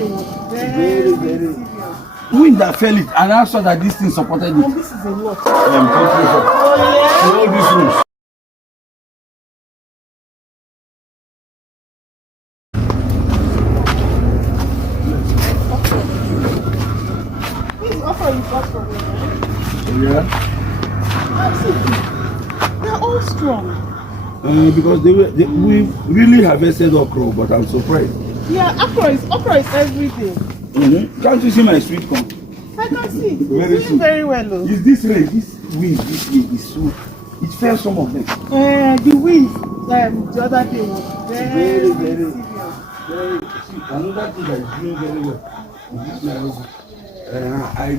day was Very serious. Wind that fell it, and I saw that this thing supported it. Oh, this is a lot. Poultry shop. Oh, yeah. So all these rooms. This offer you got from me, Yeah. they're all strong. Because we really harvested okra, but I'm surprised. Yeah, okra is everything. Can't you see my sweet corn? I can see. It's Very doing soon. very well, though. Is this rain, this wind, this wind is so. It fell some of them. The wind the other day was very serious. See, another thing that is doing very well is this Nairobi.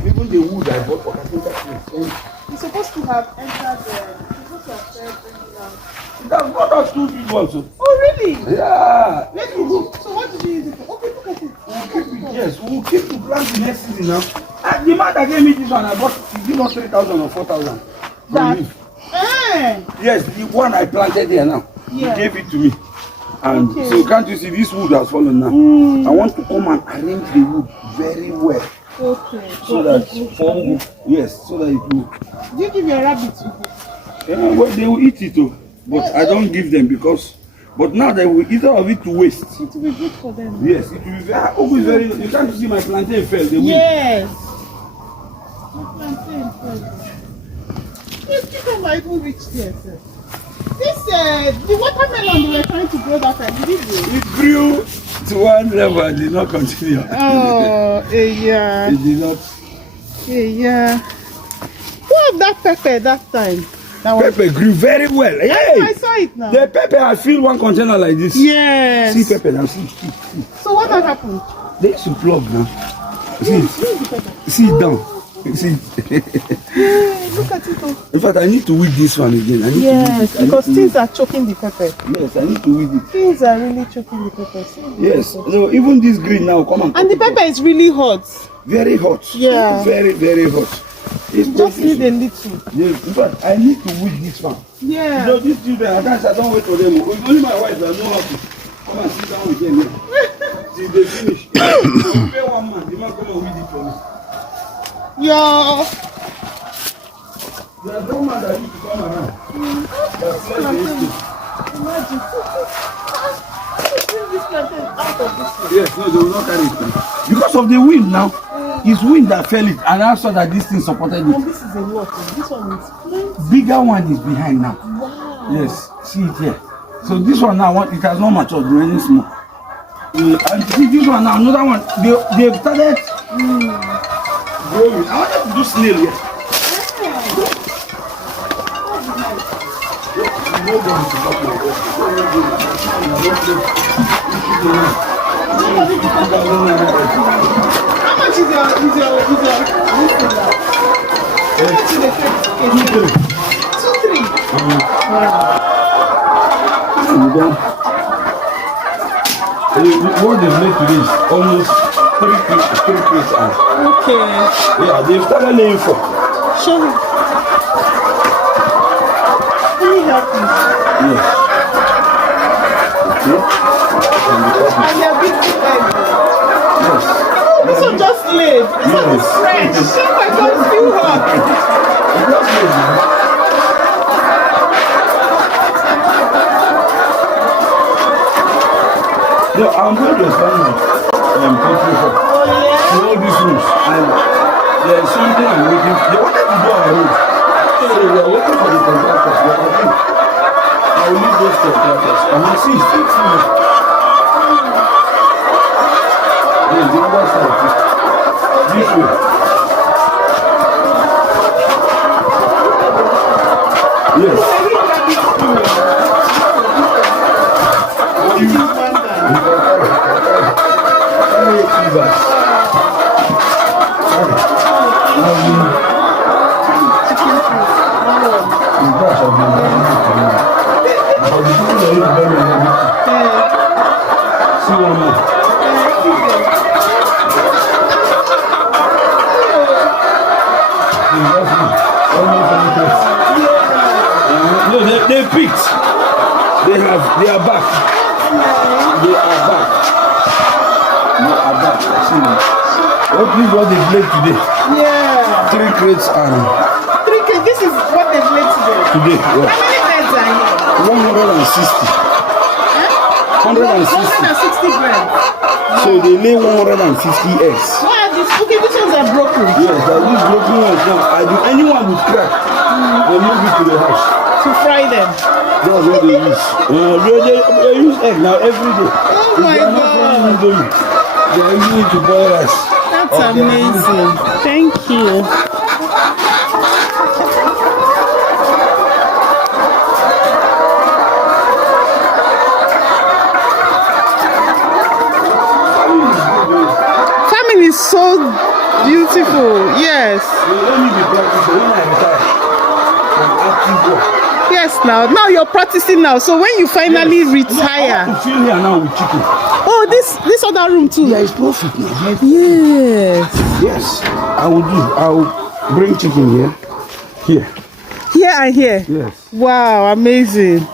Even the wood I bought for carpenter place. You're supposed to have entered there. You're supposed to have said now. That's got us 2 big ones. Oh, really? Yeah. Where did you? So what did you use it for? Okay, look at it. We'll keep it, yes, we'll keep to plant the next season now. The man that gave me this one, I bought, he gave us 3,000 or 4,000. That. Yes, the one I planted there now. Yeah. He gave it to me. And okay. So can't you see this wood has fallen now? I want to come and arrange the wood very well. Okay. So that yes, so that it will. Do you give your rabbits? Yeah, well, they will eat it too. But I don't give them because. But now they will eat all of it to waste. It will be good for them. Yes, it will be very. You can't see my plantain fell. The wind. Yes. My plantain fell. Yes, people might even reach there, sir. This the watermelon we were trying to grow that time, did it grow? It grew to one level and did not continue. Oh, yeah. It did not. Yeah. What that pepper that time? Pepper grew very well. Hey! I saw it now. The pepper, I filled one container like this. Yes. See pepper now, see. So what has happened? They should plug now. See it down. See Yeah, look at it. Oh. In fact, I need to weed this one again. Yes, because things are choking the pepper. Yes, I need to weed it. Things are really choking the pepper. Yes, no, even this green now, come on. And the pepper is really hot. Very hot. Yeah. Very, very hot. It's just need a little. Yes, in fact, I need to weed this one. Yeah. You know, these children, I don't wait for them. It's only my wife that know how to come and sit down with them. See, they finish. You pay one man, the man come and weed it for me. Yeah. There's no man that used to come around. Imagine. This plantain out of this one. Yes, no, they will not carry it. Because of the wind now. It's wind that fell it, and I saw that this thing supported it. And this is a lot. This one is plenty. Bigger one is behind now. Wow. Yes, see it here. So this one now, it has not matured, remaining small. And see this one now, another one. They've started growing. I wanted to do snail here. How much is your this thing now? How much is the cake? 2-3. What they've made today is almost 3 crates out. Okay. Yeah, they've started laying 4. Show me. Can you help me? Yes. Okay. And they're big eggs. Yes. Oh, this one just laid. This one is fresh. Oh my God, it's still hot. It just laid now. No, I'm going to expand my poultry shop. Oh, yeah? To all these rooms. And there is something I'm waiting for. They wanted to do our room. So we are waiting for the contractors. But I think I will leave those contractors. And we'll see. Yes, the other side. This way. Yes. No, they picked. They are back. They are back. adapt. See, what is what they played today? Yeah. 3 crates and 3K. This is what they played today. today, How yeah. many beds are here? 160. Huh? 160. 160 bread. So they lay 150 eggs. What are these? Okay, these ones are broken. Yes, that these broken ones now. I do anyone with crack. They move it to the house. To fry them. That's what they use. They use egg now every day. Oh If my they are not God. frying Indomie, they are using it to boil rice. That's Or they are using- amazing. Thank you. Farming is so beautiful. Yes. Let me be practicing when I retire from active work. Yes, now you're practicing now. So when you finally Yes. I retire, want to fill here now with chicken. oh, this other room too. There is profit now. Yes. Yes, I will bring chicken here. Here. Here and here. Yes. Wow, amazing.